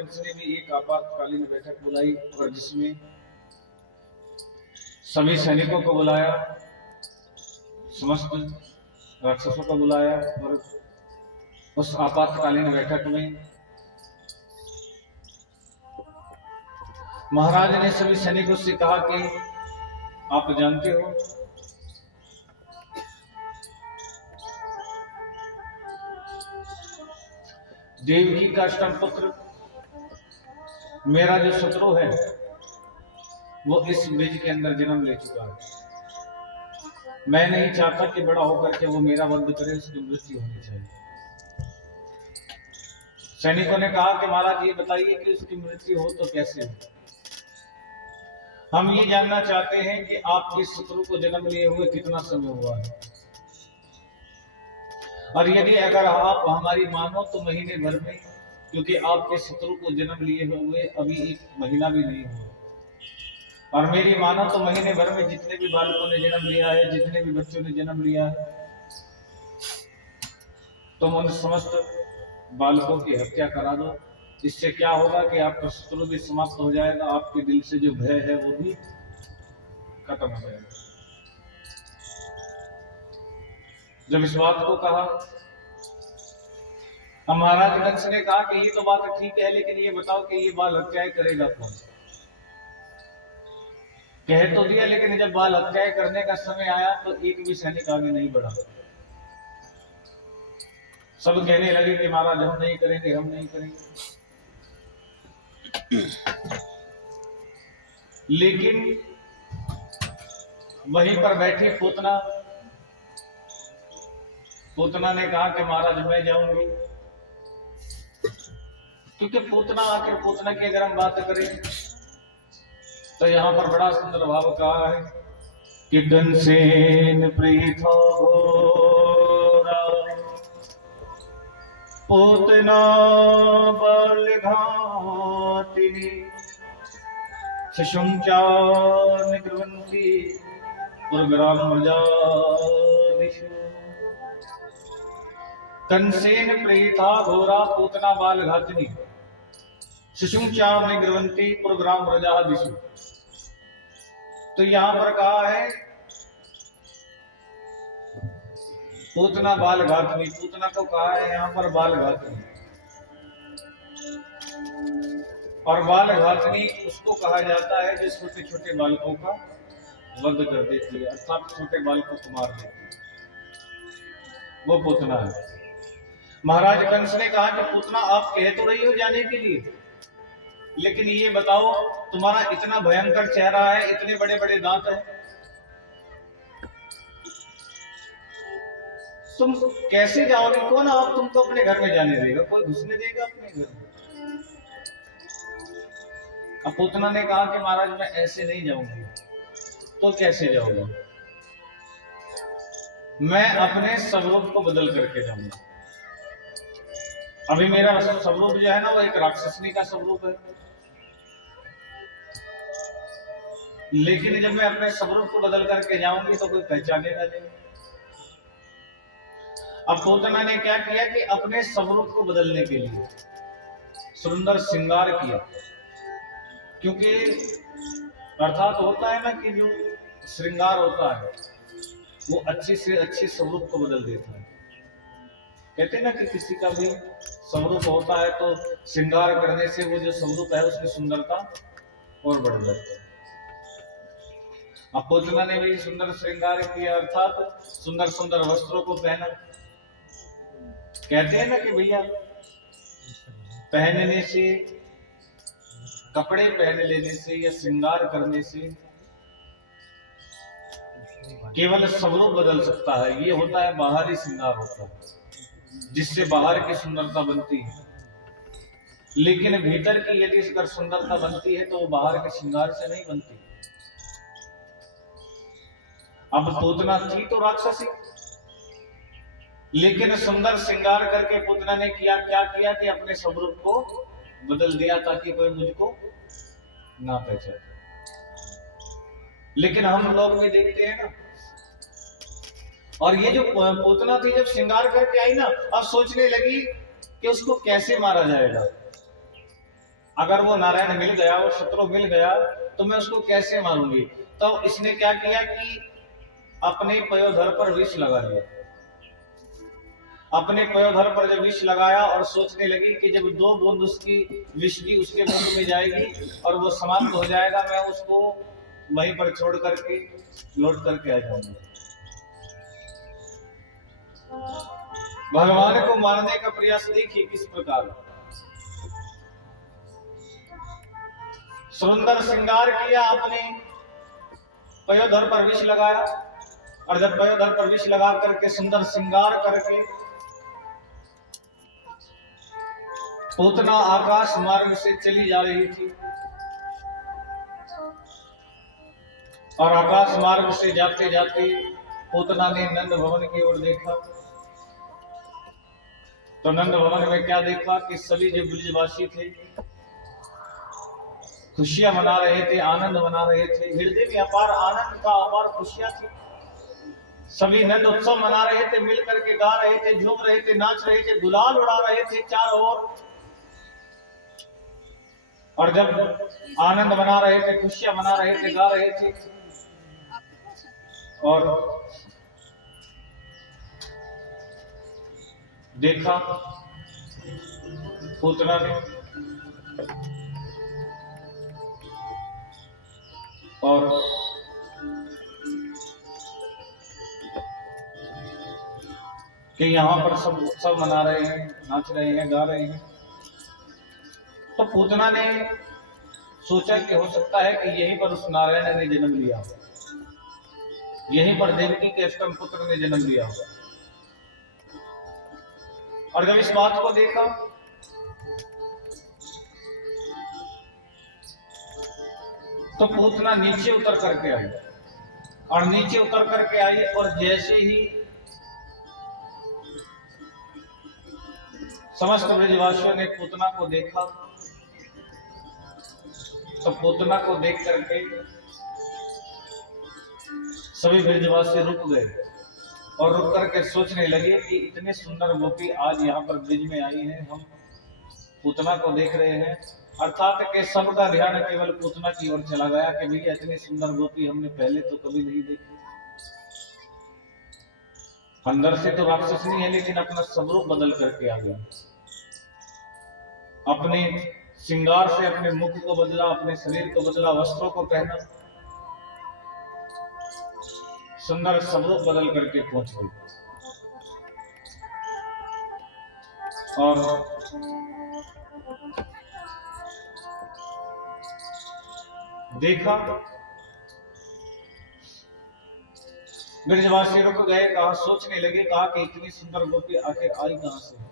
कंस ने भी एक आपातकालीन बैठक बुलाई और जिसमें सभी सैनिकों को बुलाया, समस्त राक्षसों को बुलाया और उस आपातकालीन बैठक में महाराज ने सभी सैनिकों से कहा कि आप जानते हो देवकी का अष्टम पुत्र मेरा जो शत्रु है वो इस बीज के अंदर जन्म ले चुका है। मैं नहीं चाहता कि बड़ा होकर के वो मेरा वध करे, उसकी मृत्यु होनी चाहिए। सैनिकों ने कहा कि महाराज ये बताइए कि उसकी मृत्यु हो तो कैसे हो। हम ये जानना चाहते हैं कि आपके शत्रु को जन्म लिए हुए कितना समय हुआ है, और यदि अगर आप हमारी मानो तो महीने भर में, क्योंकि आपके शत्रु को जन्म लिए हुए अभी एक महीना भी नहीं हुआ, और मेरी मानो तो महीने भर में जितने भी बालकों ने जन्म लिया है, जितने भी बच्चों ने जन्म लिया है, तुम उन समस्त बालकों की हत्या करा दो। इससे क्या होगा कि आपका शत्रु भी समाप्त हो जाएगा, आपके दिल से जो भय है वो भी खत्म हो जाएगा। जब इस बात को कहा, महाराज कंस ने कहा कि ये तो बात ठीक है, लेकिन ये बताओ कि ये बाल हत्याएं करेगा कौन। कह तो दिया, लेकिन जब बाल हत्याएं करने का समय आया तो एक भी सैनिक आगे नहीं बढ़ा। सब कहने लगे कि महाराज हम नहीं करेंगे, हम नहीं करेंगे। लेकिन वहीं पर बैठी पूतना ने कहा कि महाराज मैं जाऊंगी, क्योंकि पूतना की अगर हम बात करें तो यहाँ पर बड़ा सुंदर भाव कहा है कि कंसेन प्रीतो घोरा पूतना बलघातिनी शिशुंचा निगृह्णन्ति पुरग्रामर्यादिषु। कंसेन प्रीता घोरा पूतना बालघातिनी शिशुंचा निगृह्णन्ति पुरग्रामर्यादिषु। तो यहां पर कहा है पूतना बालघातिनी, पूतना को कहा है यहां पर बालघातिनी, और बालघातिनी उसको कहा जाता है जो छोटे छोटे बालकों का वध कर देती है, अर्थात छोटे बालकों को मार देती है, वो पूतना है। महाराज कंस ने कहा कि पूतना आप कह तो रही हो जाने के लिए, लेकिन ये बताओ तुम्हारा इतना भयंकर चेहरा है, इतने बड़े बड़े दांत हैं, तुम कैसे जाओगे? कौन आप तुमको अपने घर में जाने देगा? कोई घुसने देगा अपने घर में? अब पूतना ने कहा कि महाराज मैं ऐसे नहीं जाऊंगी। तो कैसे जाऊंगा? मैं अपने स्वरूप को बदल करके जाऊंगा। अभी मेरा स्वरूप जो है ना वो एक राक्षसनी का स्वरूप है, लेकिन जब मैं अपने स्वरूप को बदल करके जाऊंगी तो कोई पहचानेगा नहीं। अब पूतना ने क्या किया कि अपने स्वरूप को बदलने के लिए सुंदर श्रृंगार किया, क्योंकि अर्थात होता है ना कि जो श्रृंगार होता है वो अच्छी से अच्छी स्वरूप को बदल देता है। कहते हैं ना कि किसी का भी स्वरूप होता है तो श्रृंगार करने से वो जो स्वरूप है उसकी सुंदरता और बढ़ जाती है। अब पूतना ने भी सुंदर श्रृंगार किया, अर्थात सुंदर सुंदर वस्त्रों को पहना। कहते हैं ना कि भैया पहनने से, कपड़े पहन लेने से या श्रृंगार करने से केवल स्वरूप बदल सकता है। ये होता है बाहरी श्रृंगार होता है, जिससे बाहर की सुंदरता बनती है, लेकिन भीतर की यदि अगर सुंदरता बनती है तो वो बाहर के श्रृंगार से नहीं बनती। अब पूतना थी तो राक्षसी, लेकिन सुंदर श्रृंगार करके पूतना ने क्या किया कि अपने स्वरूप को बदल दिया ताकि कोई मुझको ना पहचाने। लेकिन हम लोग भी देखते हैं ना, और ये जो पूतना थी जब श्रृंगार करके आई ना, अब सोचने लगी कि उसको कैसे मारा जाएगा। अगर वो नारायण मिल गया, वो शत्रु मिल गया, तो मैं उसको कैसे मारूंगी। तो इसने क्या किया कि अपने पयोधर पर विष लगा दिया। अपने पयोधर पर जब विष लगाया और सोचने लगी कि जब 2 बूंद उसकी विष की उसके मुंह में जाएगी और वो समाप्त हो जाएगा, मैं उसको वहीं पर छोड़ करके लौट करके आ जाऊंगी। भगवान को मारने का प्रयास देखिए किस प्रकार। सुंदर श्रृंगार किया, अपने पयोधर पर विष लगाया, और जब पयोधर पर विष लगा करके सुंदर श्रृंगार करके पूतना आकाश मार्ग से चली जा रही थी, और आकाश मार्ग से जाते जाते पूतना ने नंद भवन की ओर देखा। तो नंद भवन में क्या देखा कि सभी जो ब्रजवासी थे खुशियां मना रहे थे, आनंद मना रहे थे। हृदय में अपार आनंद का, अपार खुशियां थी। सभी नंद उत्सव मना रहे थे, मिलकर के गा रहे थे, झूम रहे थे, नाच रहे थे, गुलाल उड़ा रहे थे चारों ओर। और जब आनंद मना रहे थे, खुशियां मना रहे थे, गा रहे थे, और देखा पूतना ने, और कि यहाँ पर सब उत्सव मना रहे हैं, नाच रहे हैं, गा रहे हैं। तो पूतना ने सोचा कि हो सकता है कि यहीं पर उस नारायण ने जन्म लिया, यहीं पर देवकी के अष्टम पुत्र ने जन्म लिया। और जब इस बात को देखा तो पूतना नीचे उतर करके आई, और नीचे उतर करके आई, और जैसे ही समस्त ब्रजवासियों ने पूतना को देखा, तो पूतना को देख करके सभी ब्रजवासी रुक गए, और रुक करके सोचने लगे कि इतने सुंदर गोपी आज यहाँ पर ब्रिज में आई है, हम पूतना को देख रहे हैं। अर्थात के सबका ध्यान केवल पूतना की ओर चला गया कि भैया इतनी सुंदर गोपी हमने पहले तो कभी नहीं देखी। अंदर से तो राक्षस नहीं है, लेकिन अपना स्वरूप बदल करके आ गया। अपने श्रृंगार से अपने मुख को बदला, अपने शरीर को बदला, वस्त्रों को पहना, सुंदर स्वरूप बदल करके पहुंच गई। और देखा, ब्रजवासी रुक गए, कहा, सोचने लगे, कहा कि इतनी सुंदर गोपी आखिर आई कहां से।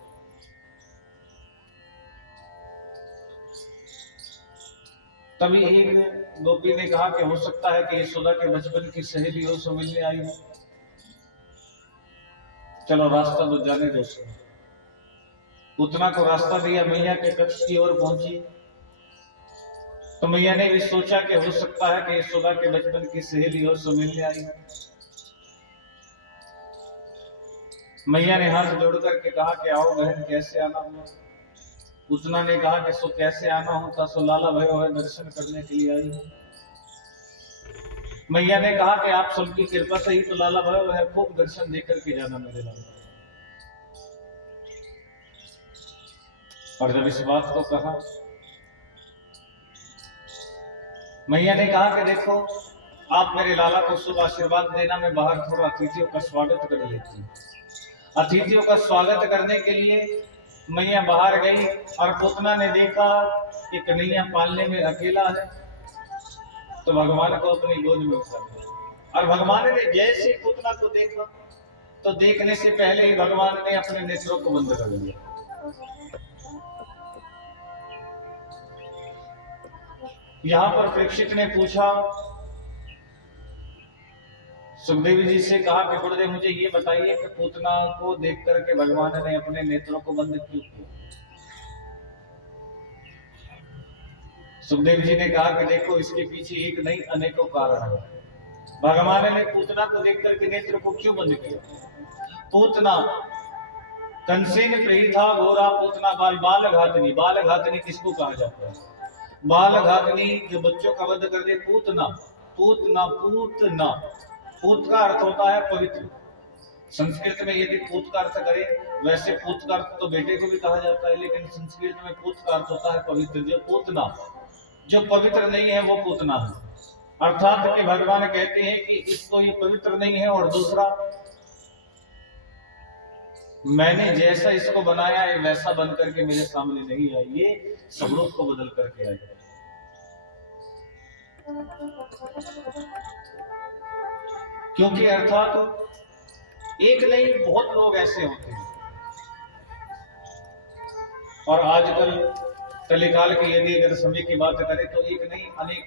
तभी एक गोपी ने कहा कि हो सकता है कि यशोदा के बचपन की सहेली हो, सो मिलने आई हो। चलो रास्ता तो जाने दो। पूतना को रास्ता दिया, मैया के कक्ष की ओर पहुंची। तो मैया ने भी सोचा कि हो सकता है कि यशोदा के बचपन की सहेली हो, सो मिलने आई। मैया ने हाथ जोड़ करके कहा कि आओ बहन, कैसे आना हुआ। पूतना ने कहा कि सो कैसे आना होता, सो लाला भयो है, दर्शन करने के लिए आई। मैया ने कहा कि आप सबकी कृपा से ही तो लाला भयो है, खूब दर्शन दे करके जाना मेरे लाला। और जब इस बात को कहा, मैया ने कहा कि देखो, आप मेरे लाला को शुभ आशीर्वाद देना, मैं बाहर थोड़ा अतिथियों का स्वागत कर लेती हूँ। अतिथियों का स्वागत करने के लिए मैया बाहर गई, और पूतना ने देखा कि कन्हैया पालने में अकेला है, तो भगवान को अपनी गोद में उठा लिया। और भगवान ने जैसे पूतना को देखा, तो देखने से पहले ही भगवान ने अपने नेत्रों को बंद कर लिया। यहाँ पर परीक्षित ने पूछा, सुखदेव जी से कहा कि गुरुदेव मुझे ये बताइए कि पूतना को देख करके भगवान ने अपने नेत्रों को बंद क्यों किया। सुखदेव जी ने कहा कि देखो, इसके पीछे एक नहीं अनेकों कारण है। भगवान ने पूतना को देख करके नेत्र को क्यों बंद किया। पूतना कंसेन प्रिय था, गोरा पूतना बाल घातनी। बाल घातनी किसको कहा जाता है? बाल घातनी, जो बच्चों का वध कर दे, पूतना। पूतना, पूतना, पूत का अर्थ होता है पवित्र। संस्कृत में यदि पूत का अर्थ करे, वैसे पूत का अर्थ तो बेटे को भी कहा जाता है, लेकिन संस्कृत में पूत का अर्थ होता है पवित्र। जो पूतना, जो पवित्र नहीं है वो पूतना है। अर्थात कि भगवान कहते हैं कि इसको ये पवित्र नहीं है, और दूसरा मैंने जैसा इसको बनाया है वैसा बन करके मेरे सामने नहीं आई, ये स्वरूप को बदल करके आई। क्योंकि अर्थात एक नहीं बहुत लोग ऐसे होते हैं, और आजकल कलिकाल की यदि अगर समय की बात करें तो एक नहीं अनेक,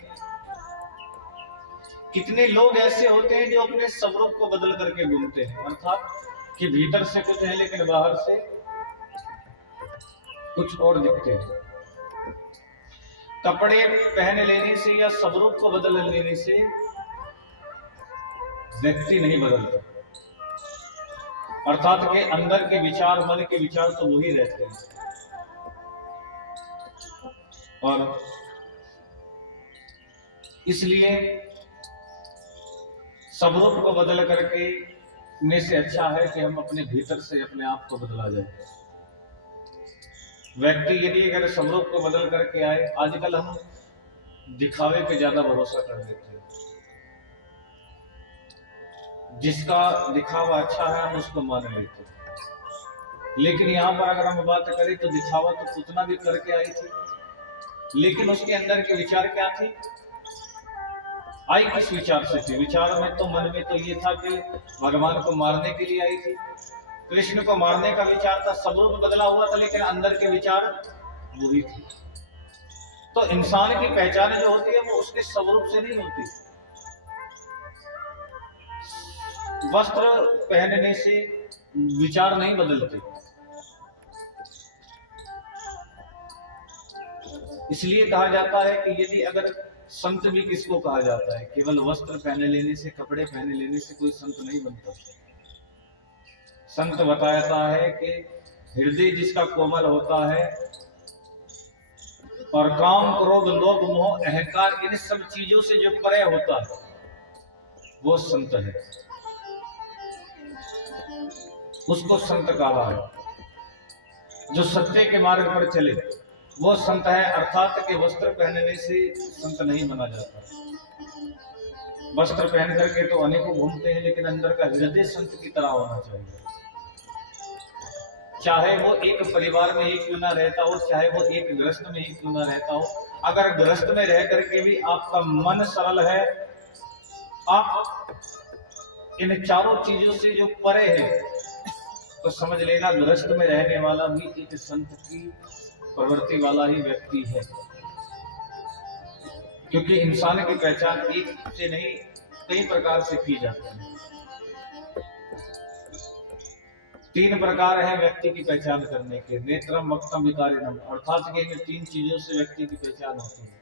कितने लोग ऐसे होते हैं जो अपने स्वरूप को बदल करके घूमते हैं। अर्थात कि भीतर से कुछ है लेकिन बाहर से कुछ और दिखते हैं। कपड़े पहन लेने से या स्वरूप को बदल लेने से व्यक्ति नहीं बदलता। अर्थात के अंदर के विचार, मन के विचार तो वही रहते हैं, और इसलिए स्वरूप को बदल करके ने से अच्छा है कि हम अपने भीतर से अपने आप को बदला जाए। व्यक्ति यदि अगर स्वरूप को बदल करके आए, आजकल हम दिखावे पे ज्यादा भरोसा कर देते हैं। जिसका दिखावा अच्छा है हम उसको मान लेते हैं। लेकिन यहाँ पर अगर हम बात करें तो दिखावा तो पूतना भी करके आई थी, लेकिन उसके अंदर के विचार क्या थे, आई किस विचार से थी? विचार में तो मन में तो ये था कि भगवान को मारने के लिए आई थी, कृष्ण को मारने का विचार था, स्वरूप बदला हुआ था, लेकिन अंदर के विचार वही थे। तो इंसान की पहचान जो होती है वो उसके स्वरूप से नहीं होती। वस्त्र पहनने से विचार नहीं बदलते। इसलिए कहा जाता है कि यदि अगर संत भी किसको कहा जाता है, केवल वस्त्र पहने लेने से, कपड़े पहने लेने से कोई संत नहीं बनता। संत बताता है कि हृदय जिसका कोमल होता है और काम, क्रोध, लोभ, मोह, अहंकार इन सब चीजों से जो परे होता है वो संत है, उसको संत कहा है। जो सत्य के मार्ग पर चले वो संत है। अर्थात के वस्त्र पहनने से संत नहीं बना जाता। वस्त्र पहन करके तो अनेकों घूमते हैं, लेकिन अंदर का हृदय संत की तरह होना चाहिए। चाहे वो एक परिवार में ही क्यों ना रहता हो, चाहे वो एक गृहस्थ में ही क्यों ना रहता हो, अगर गृहस्थ में रह करके भी आपका मन सरल है, आप इन चारों चीजों से जो परे है, तो समझ लेना गृहस्थ में रहने वाला भी एक संत की प्रवृत्ति वाला ही व्यक्ति है। क्योंकि इंसान की पहचान एक से नहीं कई प्रकार से की जाती है। 3 प्रकार है व्यक्ति की पहचान करने के, नेत्रम, वक्तम, विकारिणम। अर्थात कि इन 3 चीजों से व्यक्ति की पहचान होती है।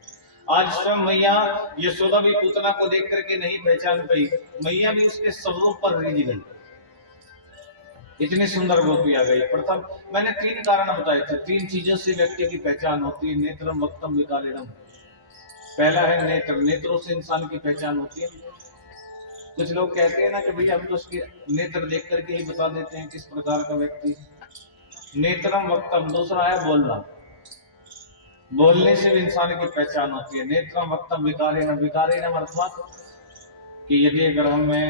आज स्वयं मैया यशोदा भी पूतना को देख करके नहीं पहचान पाई, मैया भी उसके स्वरूप पर रिझ गई। इतनी सुंदर गोपी आ गई। प्रथम मैंने 3 कारण बताए थे, 3 चीजों से व्यक्ति की पहचान होती है, नेत्रम, वक्तम, विकारिणम। पहला है नेत्र, नेत्रों से इंसान की पहचान होती है। कुछ लोग कहते हैं ना कि भैया हम तो उसके नेत्र देख करके ही बता देते हैं किस प्रकार का व्यक्ति। नेत्रम, वक्तम। दूसरा है बोलना, बोलने से भी इंसान की पहचान होती है। नेत्रम, वक्तम, विकारिणम। विकारिणम अर्थात कि यदि अगर हम मैं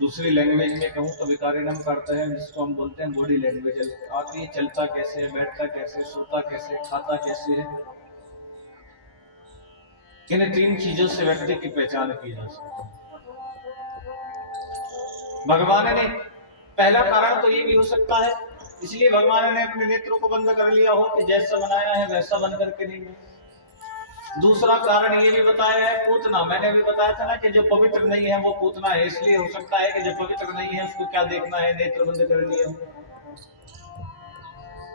दूसरी लैंग्वेज में कहूँ तो विकारिणम करता है जिसको हम बोलते हैं बॉडी लैंग्वेज आती है। चलता कैसे है, बैठता कैसे, सोता कैसे, खाता कैसे है। इन 3 चीजों से व्यक्ति की पहचान की जा सकती है। भगवान ने पहला कारण तो ये भी हो सकता है, इसलिए भगवान ने अपने नेत्रों को बंद कर लिया हो कि जैसा बनाया है वैसा बन करके नहीं। दूसरा कारण ये भी बताया है पूतना। मैंने भी बताया था ना कि जो पवित्र नहीं है वो पूतना है, इसलिए हो सकता है कि जो पवित्र नहीं है उसको क्या देखना है, नेत्र बंद कर लिया।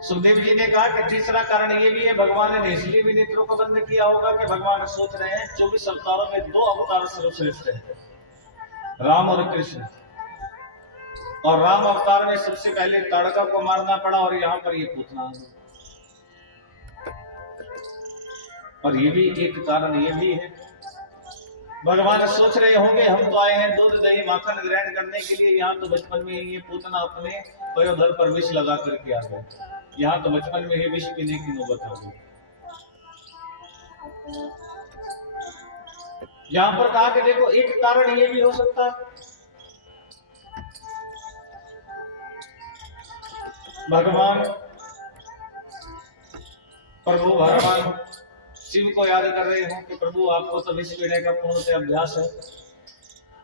सुखदेव जी ने कहा कि तीसरा कारण ये भी है, भगवान ने इसलिए भी नेत्रों को बंद किया होगा कि भगवान सोच रहे हैं 24 अवतारों में 2 अवतार सर्वश्रेष्ठ है, राम और कृष्ण। और राम अवतार में सबसे पहले ताड़का को मारना पड़ा और यहाँ पर ये पूतना। और ये भी एक कारण ये भी है, भगवान सोच रहे होंगे हम तो आए हैं दूध दही माखन ग्रहण करने के लिए, यहाँ तो बचपन में ही ये पूतना अपने पयोधर पर विष लगा करके आ गए, यहाँ तो बचपन में ही विष पीने की नौबत आ गई। यहाँ पर कहा कि देखो एक कारण ये भी हो सकता है, भगवान प्रभु भगवान शिव को याद कर रहे हो कि प्रभु आपको तो विष पीने का पूर्णतः अभ्यास है,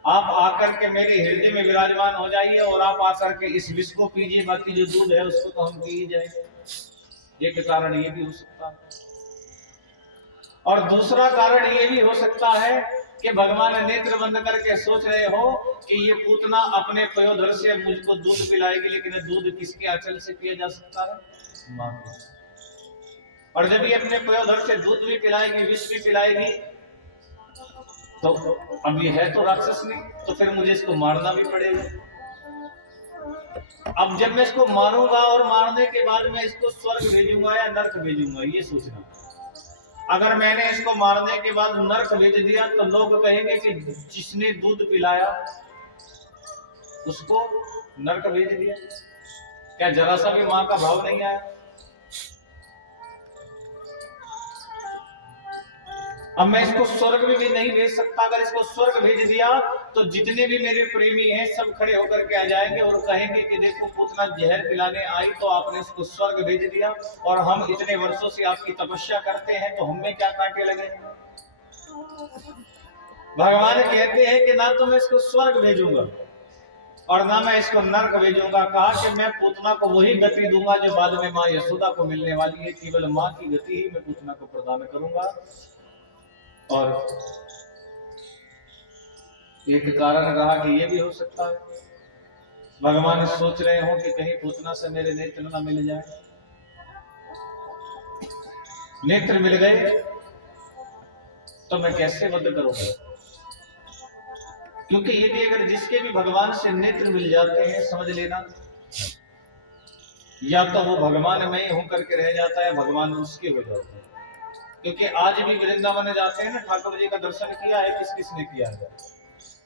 आप आकर के मेरे हृदय में विराजमान हो जाइए और आप आकर के इस विष को पीजिए, बाकी जो दूध है उसको तो हम पी जाए। एक कारण ये भी हो सकता है, और दूसरा कारण ये भी हो सकता है कि भगवान नेत्र बंद करके सोच रहे हो कि ये पूतना अपने पयोधर से मुझको दूध पिलाएगी, लेकिन दूध किसके आंचल से पिया जा सकता है? मां। और जब ये अपने पयोधर से दूध भी पिलाएगी विष भी पिलाएगी, तो अब ये है तो राक्षस नहीं, तो फिर मुझे इसको मारना भी पड़ेगा। अब जब मैं इसको मारूंगा और मारने के बाद मैं इसको स्वर्ग भेजूंगा या नरक भेजूंगा, ये सोचना। अगर मैंने इसको मारने के बाद नरक भेज दिया तो लोग कहेंगे कि जिसने दूध पिलाया उसको नरक भेज दिया, क्या जरा सा भी मां का भाव नहीं आया? अब मैं इसको स्वर्ग में भी नहीं भेज सकता, अगर इसको स्वर्ग भेज दिया तो जितने भी मेरे प्रेमी हैं सब खड़े होकर के आ जाएंगे और कहेंगे कि देखो पूतना जहर पिलाने आई तो आपने इसको स्वर्ग भेज दिया, और हम इतने वर्षों से आपकी तपस्या करते हैं तो हमें क्या कांटे लगे। भगवान कहते हैं कि ना तो मैं इसको स्वर्ग भेजूंगा और ना मैं इसको नरक भेजूंगा, कहा कि मैं पूतना को वही गति दूंगा जो बाद में मां यशोदा को मिलने वाली है, केवल मां की गति ही मैं पूतना को प्रदान करूंगा। और एक कारण रहा कि ये भी हो सकता है भगवान सोच रहे हो कि कहीं पूतना से मेरे नेत्र न मिल जाए, नेत्र मिल गए तो मैं कैसे वध करूंगा, क्योंकि यदि अगर जिसके भी भगवान से नेत्र मिल जाते हैं समझ लेना या तो वो भगवान में ही होकर के रह जाता है, भगवान उसके हो जाते हैं। क्योंकि आज भी वृंदावन जाते हैं ना, ठाकुर जी का दर्शन किया है, किस किसने किया है?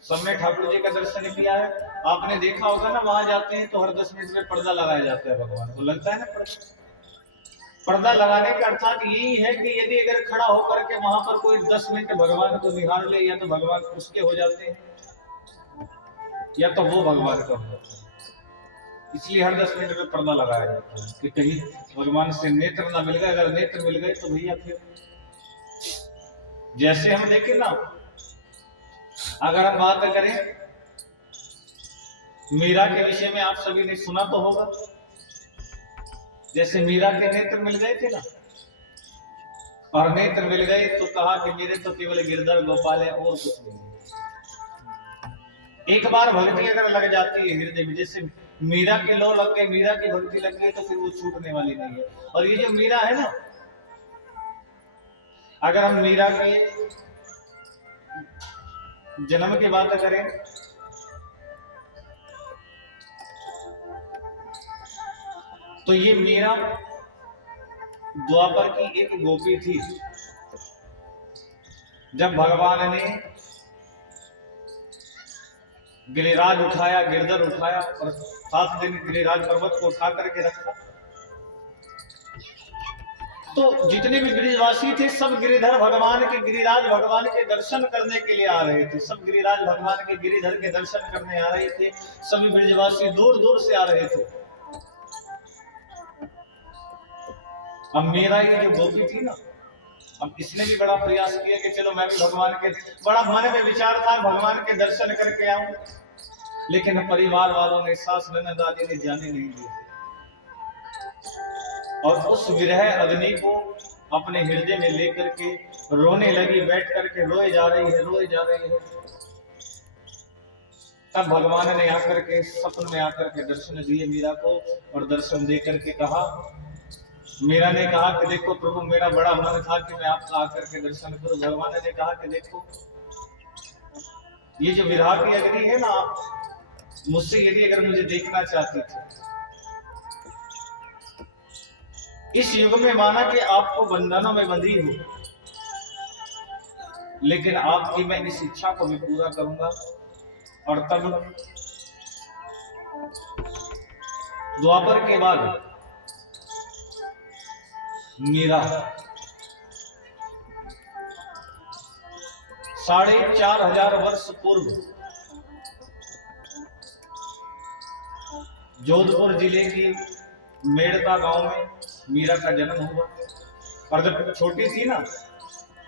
सबने ठाकुर जी का दर्शन किया है। आपने देखा होगा ना, वहां जाते हैं तो हर 10 मिनट में पर्दा लगाया जाता है, भगवान को लगता है ना पर्दा लगाने का अर्थात यही है कि यदि अगर खड़ा होकर के वहां पर कोई 10 मिनट भगवान को निहार ले, या तो भगवान उसके हो जाते हैं या तो वो भगवान का हो जाता है। इसलिए हर 10 मिनट में पर्दा लगाया जाता है कि कहीं भगवान से नेत्र ना मिल गए, अगर नेत्र मिल गए तो भैया फिर जैसे हम देखें ना, अगर हम बात करें मीरा के विषय में, आप सभी ने सुना तो होगा, जैसे मीरा के नेत्र मिल गए थे ना, और नेत्र मिल गए तो कहा कि मेरे तो केवल गिरधर गोपाल है और कुछ नहीं। एक बार भक्ति अगर लग जाती है हृदय में, जैसे मीरा के लो लग गए, मीरा की भक्ति लग गई, तो फिर वो छूटने वाली नहीं है। और ये जो मीरा है ना, अगर हम मीरा के जन्म की बात करें तो ये मीरा द्वापर की एक गोपी थी। जब भगवान ने गिरिराज उठाया, गिरधर उठाया और 7 दिन गिरिराज पर्वत को उठा करके रखा, तो जितने भी गिरिवासी थे सब गिरिधर भगवान के, गिरिराज भगवान के दर्शन करने के लिए आ रहे थे। सब गिरिराज भगवान के गिरिधर के दर्शन करने आ रहे थे, सभी ब्रजवासी दूर दूर से आ रहे थे। अब मेरा ये जो गोपी थी ना, अब इसने भी बड़ा प्रयास किया कि चलो मैं भी भगवान के, बड़ा मन में विचार था भगवान के दर्शन करके आऊं, लेकिन परिवार वालों ने, सास ननद आदि ने जाने नहीं दिया, और उस विरह अग्नि को अपने हृदय में लेकर के रोने लगी, बैठ करके रोए जा रही है, रोए जा रही है। तब भगवान ने आकर के सपन में आकर के दर्शन दिए मीरा को, और दर्शन दे करके कहा, मीरा ने कहा कि देखो प्रभु, मेरा बड़ा मन था कि मैं आपका आकर के दर्शन करूं। भगवान ने कहा कि देखो ये जो विरह की अग्नि है ना, आप मुझसे यदि अगर मुझे देखना चाहती थी, इस युग में माना कि आपको बंधनों में बंधी हो, लेकिन आपकी मैं इस इच्छा को भी पूरा करूंगा। और तब द्वापर के बाद मीरा 4500 वर्ष पूर्व जोधपुर जिले की मेड़ता गांव में मीरा का जन्म हुआ। और जब छोटी थी ना,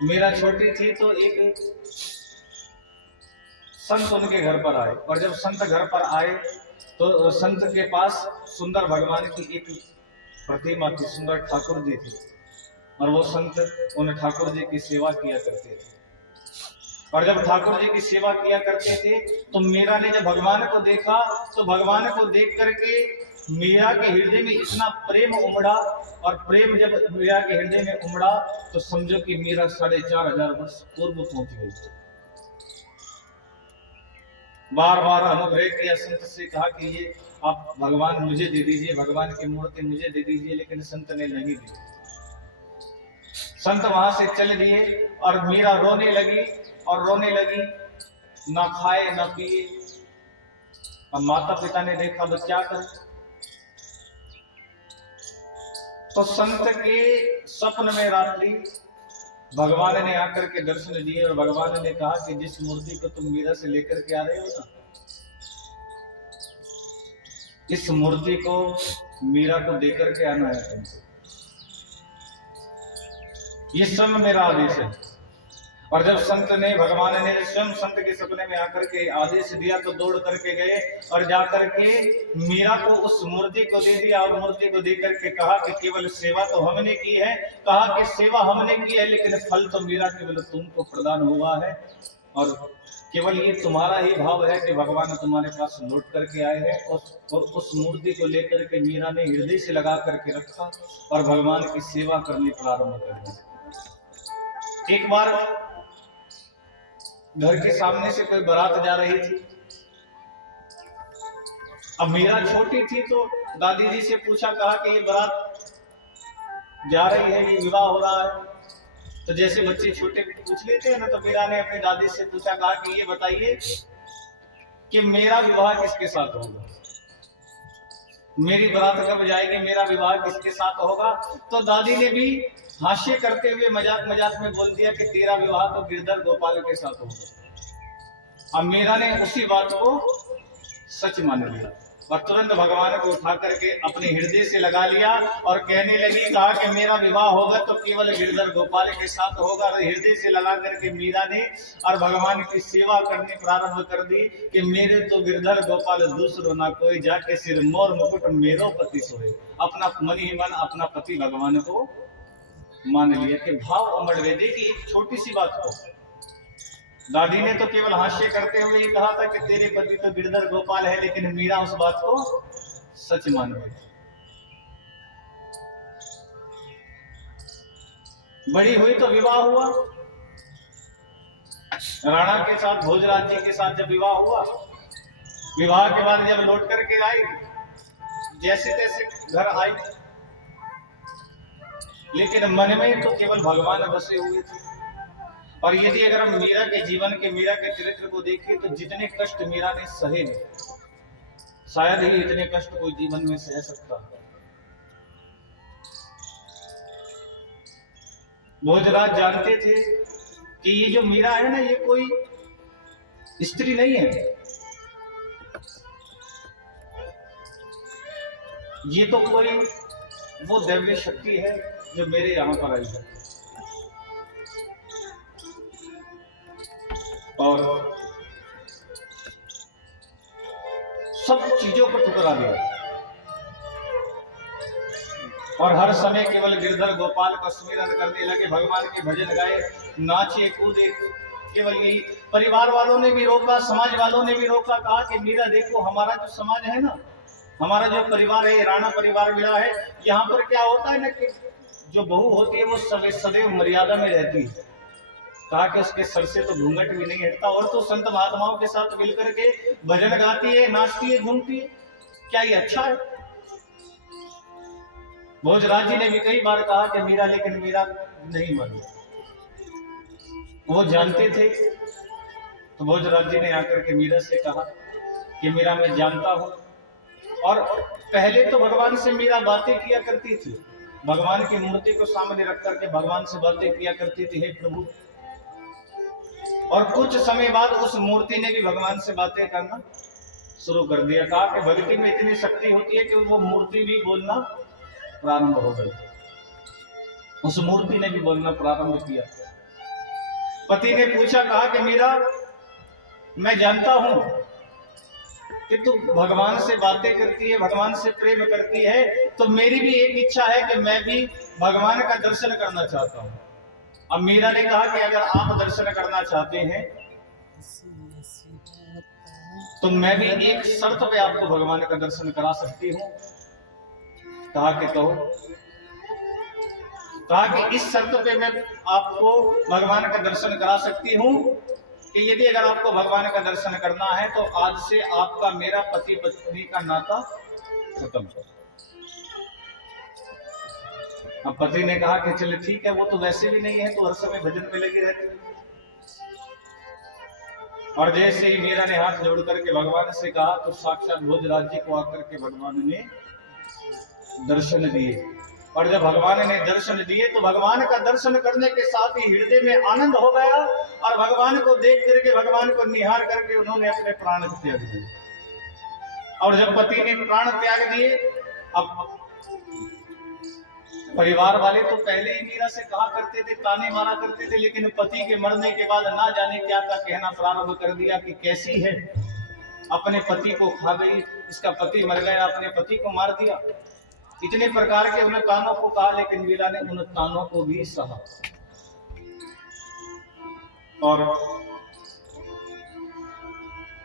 मीरा छोटी थी, तो एक संत उनके घर पर आए। और जब संत घर पर आए तो संत के पास सुंदर भगवान की एक प्रतिमा थी, सुंदर ठाकुर जी थे। और वो संत उन ठाकुर जी की सेवा किया करते थे। और जब ठाकुर जी की सेवा किया करते थे तो मीरा ने जब भगवान को देखा, तो भगवान को देख करके मीरा के हृदय में इतना प्रेम उमड़ा। और प्रेम जब मीरा के हृदय में उमड़ा तो समझो कि मीरा 4500 वर्ष पूर्व पहुंच गई। बार बार अनुग्रह किया, संत से कहा कि ये आप भगवान मुझे दे दीजिए, भगवान की मूर्ति मुझे दे दीजिए, लेकिन संत ने नहीं दी। संत वहां से चले दिए और मीरा रोने लगी और रोने लगी, ना खाए ना पिए। अब माता पिता ने देखा तो क्या करे, तो संत के स्वप्न में रात्रि भगवान ने आकर के दर्शन दिए और भगवान ने कहा कि जिस मूर्ति को तुम मीरा से लेकर के आ रहे हो ना, इस मूर्ति को मीरा को देकर के आना है तुमको। ये स्वयं मेरा आदेश है। और जब संत ने, भगवान ने स्वयं संत के सपने में आकर के आदेश दिया तो दौड़ करके गए और जाकर के मीरा को उस मूर्ति को दे दिया। और मूर्ति को देकर के कहा कि केवल सेवा तो हमने की है, कहा कि सेवा हमने की है, लेकिन फल तो मीरा केवल तुमको प्रदान हुआ है। और केवल ये तुम्हारा ही भाव है कि भगवान तुम्हारे पास लौट करके आए हैं। और उस मूर्ति को लेकर के मीरा ने हृदय से लगा करके रखा और भगवान की सेवा करनी प्रारंभ कर दी। एक बार घर के सामने से कोई बारात जा रही थी। अब मीरा छोटी थी तो दादी जी से पूछा, कहा कि ये बारात जा रही है, ये विवाह हो रहा है। तो जैसे बच्चे छोटे पूछ लेते हैं ना, तो मीरा ने अपनी दादी से पूछा, कहा कि ये बताइए कि मेरा विवाह किसके साथ होगा, मेरी बारात कब जाएगी, मेरा विवाह किसके साथ होगा। तो दादी ने भी हास्य करते हुए मजाक मजाक में बोल दिया कि तेरा विवाह तो गिरधर गोपाल के साथ होगा। अब मीरा ने उसी बात को सच मान लिया और तुरंत भगवान को उठा करके अपने हृदय से लगा लिया और कहने लगी, कहा कि मेरा विवाह होगा तो केवल गिरधर गोपाल के साथ होगा। हृदय से लगा करके मीरा ने और भगवान की सेवा करनी प्रारंभ कर दी कि मेरे तो गिरधर गोपाल दूसरो ना कोई, जाके सिर मोर मुकुट मेरो पति सोए। अपना मन ही मन अपना पति भगवान को मान लिया कि भाव अमर वेदे की एक छोटी सी बात को दादी ने तो केवल हास्य करते हुए ये कहा था कि तेरे पति तो गिरधर गोपाल है, लेकिन मीरा उस बात को सच मान गई। बड़ी हुई तो विवाह हुआ, राणा के साथ, भोजराज जी के साथ जब विवाह हुआ, विवाह के बाद जब लौट करके आई, जैसे तैसे घर आई, लेकिन मन में तो केवल भगवान बसे हुए थे। और यदि अगर हम मीरा के जीवन के, मीरा के चरित्र को देखें तो जितने कष्ट मीरा ने सहे, शायद ही इतने कष्ट कोई जीवन में सह सकता है। भोजराज जानते थे कि ये जो मीरा है ना, ये कोई स्त्री नहीं है, ये तो कोई वो दैवीय शक्ति है जो मेरे यहां पर आई है। और सब चीजों पर ठुकरा दिया और हर समय केवल गिरधर गोपाल का स्मरण करने लगे, भगवान के भजन गाए, नाचे कूदे। केवल यही परिवार वालों ने भी रोका, समाज वालों ने भी रोका, कहा कि मीरा देखो, हमारा जो समाज है ना, हमारा जो परिवार है, राणा परिवार मिला है, यहाँ पर क्या होता है ना कि जो बहू होती है वो सदैव मर्यादा में रहती है। कहा कि उसके सर से तो घूंघट भी नहीं हटता, और तो संत महात्माओं के साथ मिलकर के भजन गाती है, नाचती है, घूमती है, क्या ये अच्छा है? भोजराज जी ने भी कई बार कहा कि मीरा, लेकिन मीरा नहीं मानी। वो जानते थे। तो भोजराज जी ने आकर के मीरा से कहा कि मीरा मैं जानता हूं। और पहले तो भगवान से मीरा बातें किया करती थी, भगवान की मूर्ति को सामने रख करके भगवान से बातें किया करती थी, हे प्रभु। और कुछ समय बाद उस मूर्ति ने भी भगवान से बातें करना शुरू कर दिया। कहा कि भक्ति में इतनी शक्ति होती है कि वो मूर्ति भी बोलना प्रारंभ हो गई। उस मूर्ति ने भी बोलना प्रारंभ किया। पति ने पूछा, कहा कि मीरा मैं जानता हूं कि तू भगवान से बातें करती है, भगवान से प्रेम करती है, तो मेरी भी एक इच्छा है कि मैं भी भगवान का दर्शन करना चाहता हूं। अब मीरा ने कहा कि अगर आप दर्शन करना चाहते हैं तो मैं भी एक शर्त पे आपको भगवान का दर्शन करा सकती हूं। कहा कि कहो। कहा कि इस शर्त पे मैं आपको भगवान का दर्शन करा सकती हूं कि यदि अगर आपको भगवान का दर्शन करना है तो आज से आपका मेरा पति पत्नी का नाता खत्म कर। अब पति ने कहा कि चले ठीक है, वो तो वैसे भी नहीं है, तो हर समय भजन में लगी रहती है। और जैसे ही मीरा ने हाथ जोड़ करके भगवान से कहा तो साक्षात भोजराज जी को आकर के भगवान ने दर्शन दिए। और जब भगवान ने दर्शन दिए तो भगवान का दर्शन करने के साथ ही हृदय में आनंद हो गया और भगवान को देख करके, भगवान को निहार करके उन्होंने अपने प्राण त्याग दिए। और जब पति ने प्राण त्याग दिए, अब परिवार वाले तो पहले ही मीरा से कहा करते थे, ताने मारा करते थे, लेकिन पति के मरने के बाद ना जाने क्या क्या कहना प्रारंभ कर दिया कि कैसी है, अपने पति को खा गई, इसका पति मर गया, अपने पति को मार दिया। इतने प्रकार के उन तानों को कहा, लेकिन मीरा ने उन तानों को भी सहा। और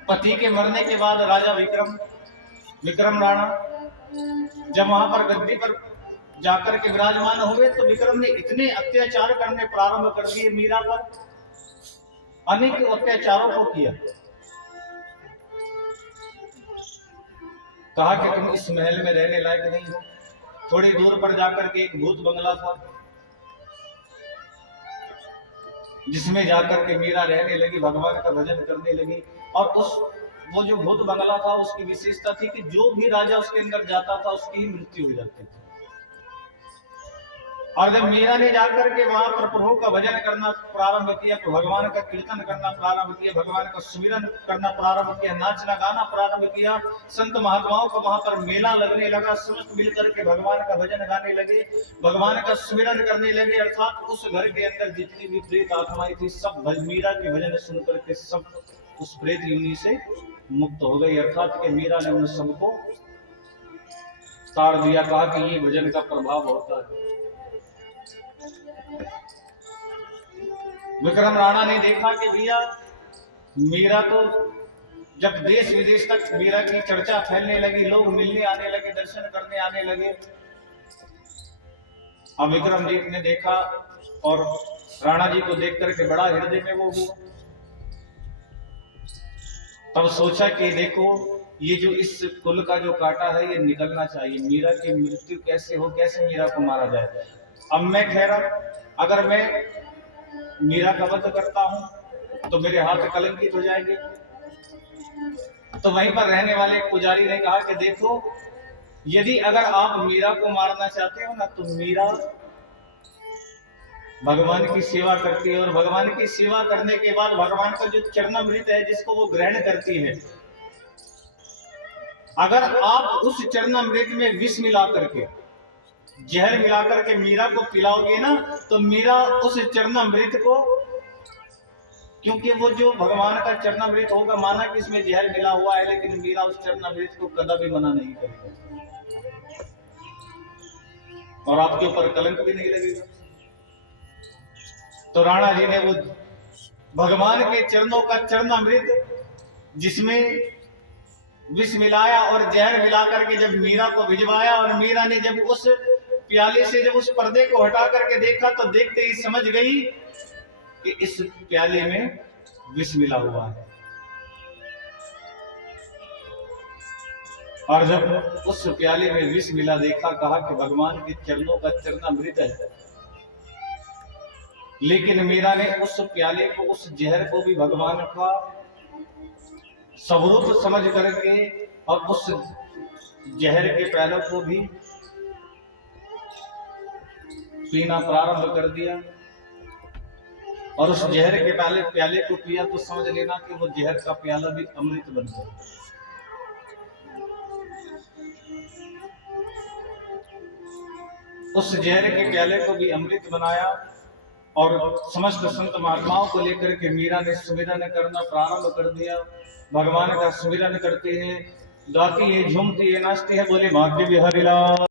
पति के मरने के बाद राजा विक्रम राणा जब वहां पर गद्दी पर जाकर के विराजमान हुए तो विक्रम ने इतने अत्याचार करने प्रारंभ कर दिए मीरा पर, अनेक अत्याचारों को किया। कहा कि तुम इस महल में रहने लायक नहीं हो। थोड़ी दूर पर जाकर के एक भूत बंगला था जिसमें जाकर के मीरा रहने लगी, भगवान का भजन करने लगी। और वो जो भूत बंगला था उसकी विशेषता थी कि जो भी राजा उसके अंदर जाता था उसकी ही मृत्यु हो जाती थी। और जब मीरा ने जाकर के वहां पर प्रभु का भजन करना प्रारंभ किया, तो भगवान का कीर्तन करना प्रारंभ किया, भगवान का सुमिरन करना प्रारंभ किया, नाचना गाना प्रारंभ किया, संत महात्माओं का वहां पर मेला लगने लगा, समस्त मिलकर के भगवान का भजन गाने लगे, भगवान का सुमिरन करने लगे। अर्थात उस घर के अंदर जितनी भी प्रेत आत्माएं थी सब मीरा के भजन सुन करके सब उस प्रेत योनि से मुक्त हो गई। अर्थात कि मीरा ने उन सबको ताड़ दिया। कहा कि ये भजन का प्रभाव होता है। विक्रम राणा ने देखा कि भैया मीरा तो जब देश विदेश तक मीरा की चर्चा फैलने लगी, लोग मिलने आने लगे, दर्शन करने आने लगे। अब विक्रमजीत ने देखा और राणा जी को देख करके बड़ा हृदय में वो हुआ। तब सोचा कि देखो ये जो इस कुल का जो कांटा है ये निकलना चाहिए, मीरा की मृत्यु कैसे हो, कैसे मीरा को मारा जाए। अब मैं ठहरा, अगर मैं मीरा का वध करता हूं तो मेरे हाथ कलंकित हो जाएंगे। तो वहीं पर रहने वाले पुजारी ने कहा कि देखो यदि अगर आप मीरा को मारना चाहते हो ना तो मीरा भगवान की सेवा करती है, और भगवान की सेवा करने के बाद भगवान का जो चरणामृत है जिसको वो ग्रहण करती है, अगर आप उस चरणामृत में विष मिला करके, जहर मिलाकर के मीरा को पिलाओगे ना तो मीरा उस चरणामृत को, क्योंकि वो जो भगवान का चरणामृत होगा, माना कि इसमें जहर मिला हुआ है, लेकिन मीरा उस चरणामृत को कदापि मना नहीं करेगा और आपके ऊपर कलंक भी नहीं लगेगा। तो राणा जी ने वो भगवान के चरणों का चरणामृत जिसमें विष मिलाया और जहर मिला करके जब मीरा को भिजवाया, और मीरा ने जब उस प्याले से जब उस पर्दे को हटा करके देखा तो देखते ही समझ गई कि इस प्याले में विष मिला हुआ है। और जब उस प्याले में विष मिला देखा, कहा कि भगवान के चरणों का चरणामृत है, लेकिन मीरा ने उस प्याले को, उस जहर को भी भगवान का स्वरूप समझ करके और उस जहर के प्यालों को भी पीना प्रारंभ कर दिया। और उस जहर के प्याले को पिया तो समझ लेना कि वो जहर का प्याला भी अमृत बन गया। उस जहर के प्याले को भी अमृत बनाया और समस्त संत महात्माओं को लेकर के मीरा ने सुमिरन करना प्रारंभ कर दिया। भगवान का सुमिरन करते हैं, गाती है, झूमती है, नाचती है, बोले भाग्य बिहारी लाल।